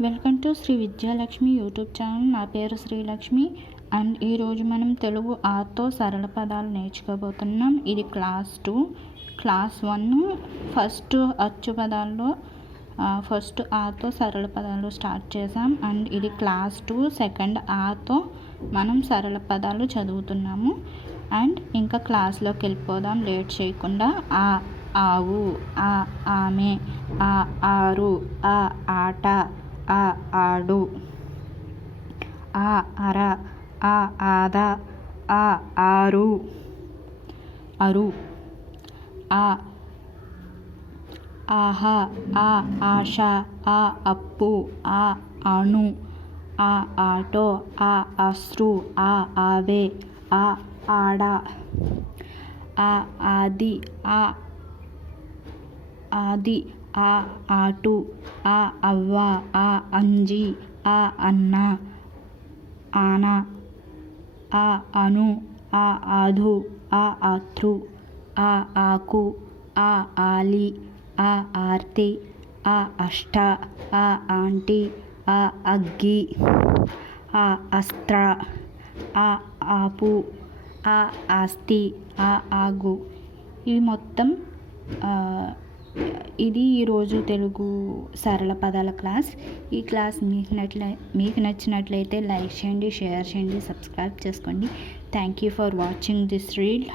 Welcome to Sri Vidyalakshmi YouTube channel. నా పేరు Srilakshmi. And ఈరోజు మనం తెలుగు ఆతో సరళ పదాలు నేర్చుకోబోతున్నాం. ఇది class two. Class one first అచ్చు పదాల్లో ఫస్ట్ ఆతో సరళ పదాలు స్టార్ట్ చేసాం అండ్ ఇది క్లాస్ టూ సెకండ్ ఆతో మనం సరళ పదాలు చదువుతున్నాము. అండ్ ఇంకా క్లాస్లోకి వెళ్ళిపోదాం. లేట్ చేయకుండా. ఆ ఆవు ఆ ఆమె ఆ ఆరు ఆ ఆట ఆ ఆడు. ఆ అర. ఆ ఆద. ఆ ఆరు. అరు. ఆ. ఆహా. ఆ ఆశ. ఆ అప్పు. ఆ అణు. ఆ ఆటో. ఆ అశ్రు. ఆ ఆవే. ఆ ఆడ. ఆ ఆది. ఆ ఆది ఆ ఆటు ఆ అవ్వ ఆ అంజి ఆ అన్న ఆన ఆ అను ఆ ఆధు ఆ ఆతృ ఆ ఆకు ఆ ఆలి ఆ ఆర్తి ఆ అష్ట ఆ ఆంటీ ఆ అగ్గి ఆ అస్త్ర ఆ ఆపు ఆ ఆస్తి ఆ ఆగు. ఇవి మొత్తం ఇది ఈరోజు తెలుగు సరళ పదాల క్లాస్. ఈ క్లాస్ మీకు నట్లే మీకు నచ్చినట్లయితే లైక్ చేయండి షేర్ చేయండి సబ్స్క్రైబ్ చేసుకోండి. Thank you for watching this reel